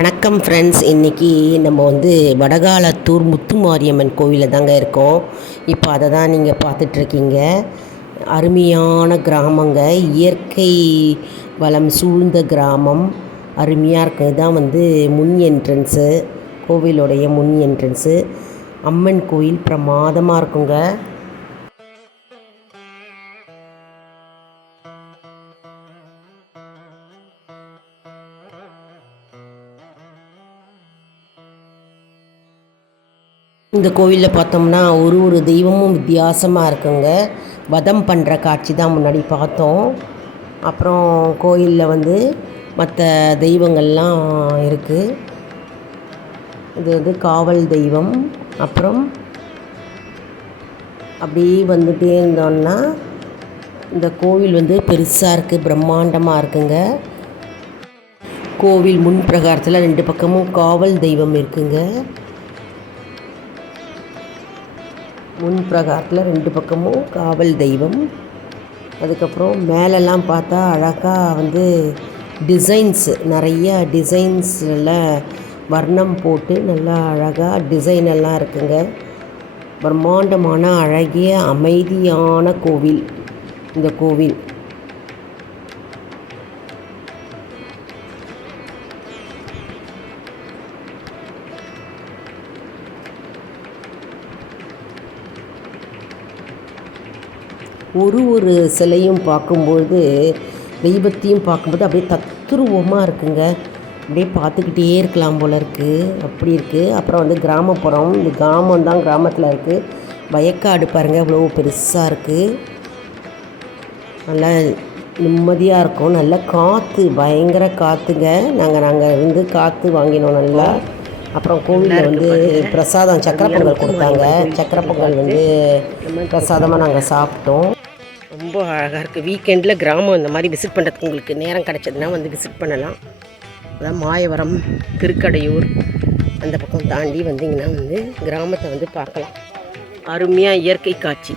வணக்கம் ஃப்ரெண்ட்ஸ். இன்றைக்கி நம்ம வடகாலத்தூர் முத்துமாரியம்மன் கோவிலில் தாங்க இருக்கோம். இப்போ அதை தான் நீங்கள் பார்த்துட்ருக்கீங்க. அருமையான கிராமங்க, இயற்கை வளம் சூழ்ந்த கிராமம், அருமையாக இருக்குது. இதுதான் முன் என்ட்ரன்ஸு, கோவிலுடைய முன் என்ட்ரன்ஸு. அம்மன் கோயில் பிரமாதமாக இருக்குங்க. இந்த கோவிலில் பார்த்தோம்னா ஒரு தெய்வமும் வித்தியாசமாக இருக்குங்க. வதம் பண்ணுற காட்சி தான் முன்னாடி பார்த்தோம். அப்புறம் கோயிலில் மற்ற தெய்வங்கள்லாம் இருக்குது. இது காவல் தெய்வம். அப்புறம் அப்படியே வந்துகிட்டே இருந்தோன்னா இந்த கோவில் பெருசாக இருக்குது, பிரம்மாண்டமாக இருக்குங்க. கோவில் முன் பிரகாரத்தில் 2 பக்கமும் காவல் தெய்வம் இருக்குங்க. முன் பிரகாரத்தில் 2 பக்கமும் காவல் தெய்வம். அதுக்கப்புறம் மேலெல்லாம் பார்த்தா அழகாக டிசைன்ஸ், நிறைய டிசைன்ஸில் வர்ணம் போட்டு நல்லா அழகாக டிசைன் எல்லாம் இருக்குங்க. பிரம்மாண்டமான அழகிய அமைதியான கோவில் இந்த கோவில். ஒரு சிலையும் பார்க்கும்போது, தெய்வத்தையும் பார்க்கும்போது அப்படியே தத்ரூபமாக இருக்குங்க. அப்படியே பார்த்துக்கிட்டே இருக்கலாம் போல இருக்குது, அப்படி இருக்குது. அப்புறம் கிராமப்புறம், இந்த கிராமம் தான், கிராமத்தில் இருக்குது. வயக்காடு பாருங்கள், இவ்வளோ பெருசாக இருக்குது. நல்லா நிம்மதியாக இருக்கும். நல்லா காற்று, பயங்கர காற்றுங்க. நாங்கள் காற்று வாங்கினோம் நல்லா. அப்புறம் கோவிலில் பிரசாதம் சக்கரை பொங்கல் கொடுத்தாங்க. சக்கரை பொங்கல் பிரசாதமாக நாங்கள் சாப்பிட்டோம். ரொம்ப அழகாக இருக்குது. வீக்கெண்டில் கிராமம் இந்த மாதிரி விசிட் பண்ணுறதுக்கு உங்களுக்கு நேரம் கிடச்சதுன்னா விசிட் பண்ணலாம். அதான் மாயவரம், திருக்கடையூர் அந்த பக்கம் தாண்டி வந்தீங்கன்னா கிராமத்தை பார்க்கலாம். அருமையாக இயற்கை காட்சி.